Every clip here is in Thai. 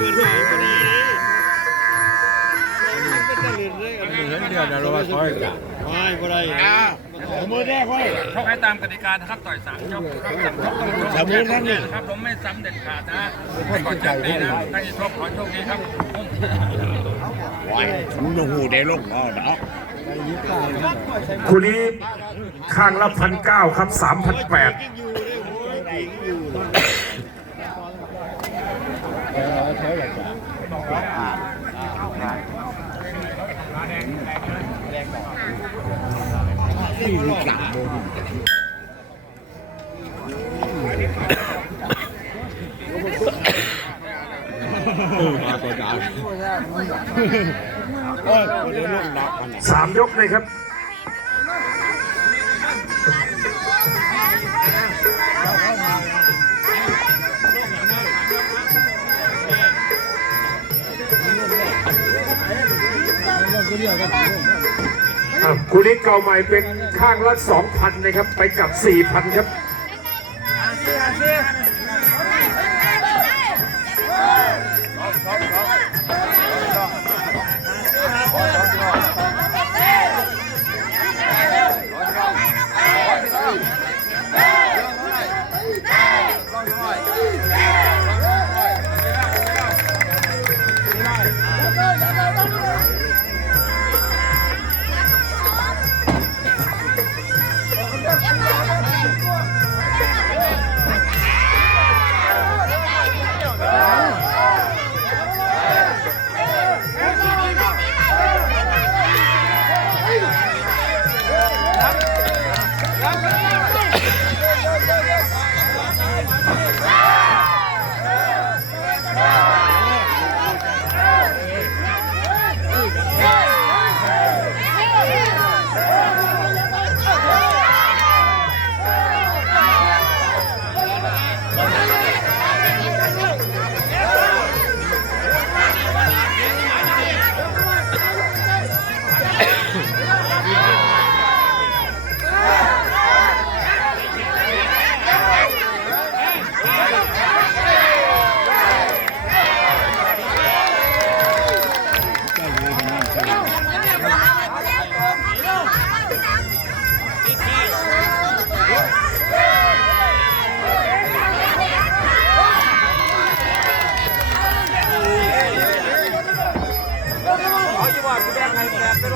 เห็นเดียวนะเราว่าซอยกันไม่บ่ได้มือแรกไว้ชกให้ตามกติกานะครับต่อยสามยกครับสามยกต้องชกสามยกนั่นนี่นะครับผมไม่ซ้ำเด็ดขาดนะก่อนจะตีนะใครจะชกขอโชคดีครับว้มันจะหูได้ลงเอาเนาะคู่นี้ข้างละพันเก้าครับสามพันแปด ที่รู้จักโมดิมาตัวดาวโอ้ยคนได้ลงดับมันสามยกเลยครับ อะคู่นี้เก่าใหม่เป็นข้างละสองพันนะครับ ไปกลับสี่พันครับอะ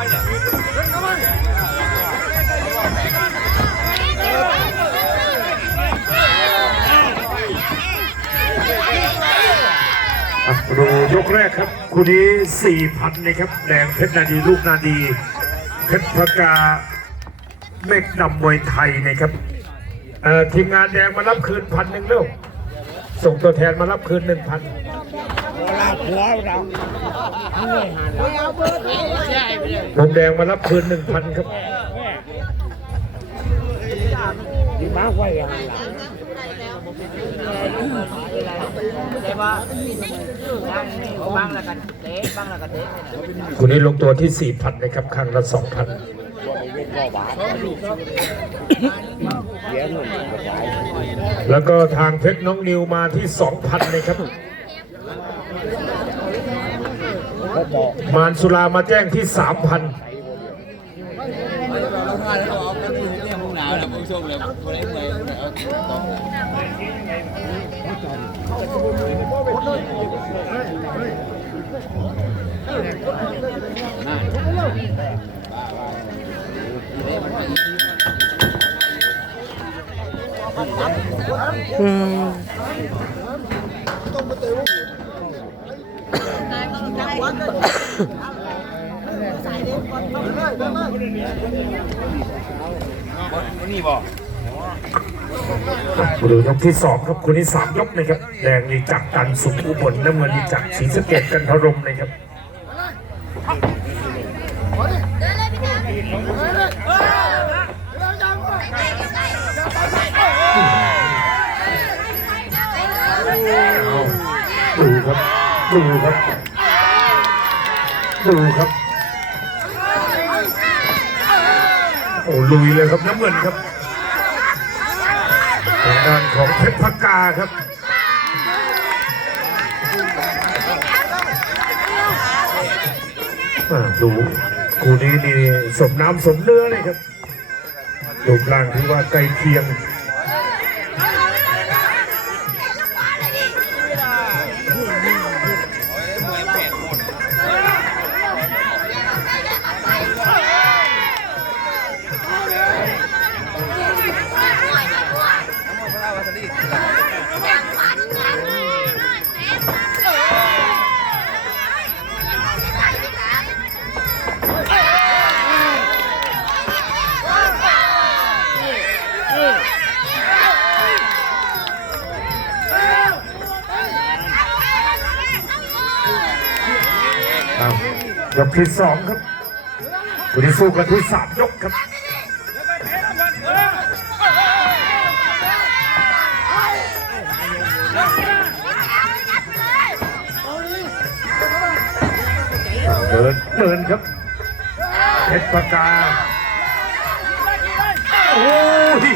ดูยกแรกครับคู่นี้สี่พันนะครับแดงเพชรนาดีลูกนาดีเพชรพกาเมฆนำมวยไทยนะครับทีมงานแดงมารับคืนพันหนึ่งเร็วส่งตัวแทนมารับคืนหนึ่งพัน หัวเรามุมแดงมารับคืนหนึ่งพันครับดีมากไว้ยังหลัง băng là cần tế băng là cần tế คู่นี้ลงตัวที่สี่พันนะครับครั้งละสองพันเดี๋ยวหนุ่มกระจายแล้วก็ทางเพชรน้องนิวมาที่สองพันนะครับ เขาบอก มานสุรามาแจ้งที่สามพัน นี่บอกดูยกที่สองครับคู่นี้สามยกนะครับแดงนี่จักกันสุขอุบลน้ำเงินนี่จักศรีสะเกดกันทรมนะครับดูครับดูครับ ดูครับโอ้ลุยเลยครับน้ำเงินครับทางด้านของเพชรพกาครับดูคู่นี้นี่สมน้ำสมเนื้อเลยครับรูปร่างที่ว่าใกล้เคียง ยกที่สองครับคู่ที่สู้กันที่สามยกครับเดินเดินครับเพชรปากกาโอ้ย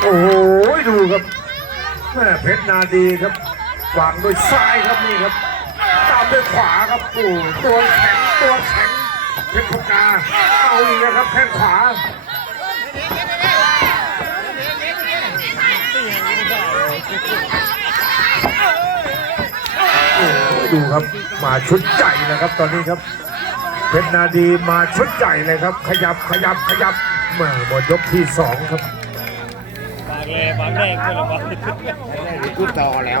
โอ้โหดูครับแม่เพชรนาดีครับวางด้วยซ้ายครับนี่ครับ ด้วยขวาครับโอ้ตัวแข็งตัวแข็งเพชรปากกาเอาอีกนะครับแข้งขวาโอ้โหดูครับมาชุดใหญ่นะครับตอนนี้ครับเพชรนาดีมาชุดใหญ่เลยครับ ขยับขยับขยับมาหมดยกที่สองครับปากเลยปากแรกเลยปากพูดต่อแล้ว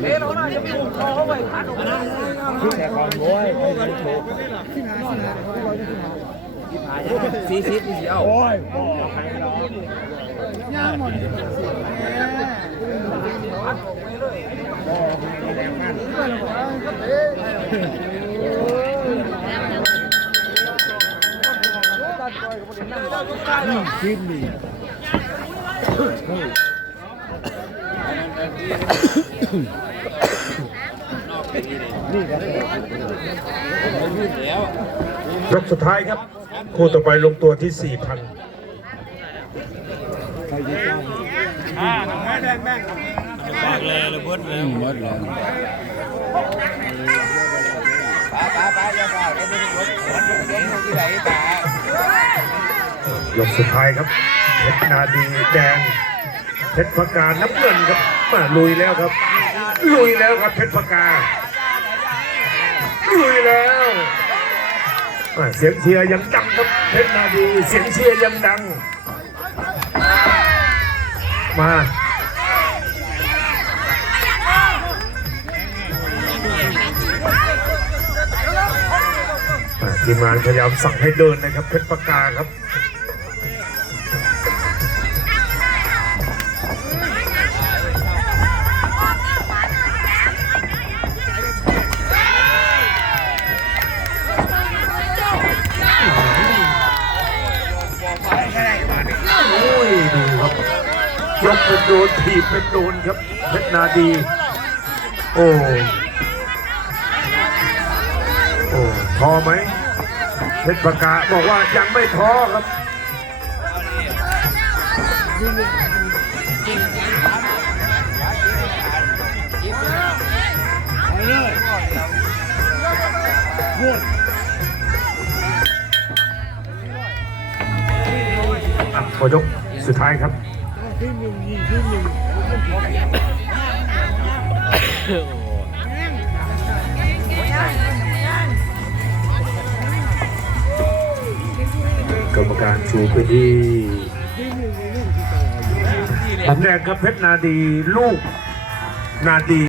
เนี่ยเราถึงสายยังหมดแล้วสีสีสีเอา ยกสุดท้ายครับ คู่ต่อไปลงตัวที่สี่พันปากเลยระเบิดแล้วหมดแล้วป้าป้าป้าอย่าเฝ้าได้ไม่ต้องรถรถรถที่ไหนตายกสุดท้ายครับเพชรนาดีแดงเพชรพกาน้ำเงินครับ มาลุยแล้วครับ ลุยแล้วครับเพชรพกาลุยแล้วเสียงเชียร์ยังดังครับเพชรนาดีเสียงเชียร์ยังดัง มาทีมงานพยายามสั่งให้เดินนะครับเพชรปากาครับ ยกเป็นโดนถีบเป็นโดนครับเพชรนาดี โอ้โอ้พอไหมเพชรประกาบอกว่ายังไม่ท้อครับอะพอยกสุดท้ายครับ กรรมการชูไปที่ผมแดงครับเพชรนาดีลูกนาดี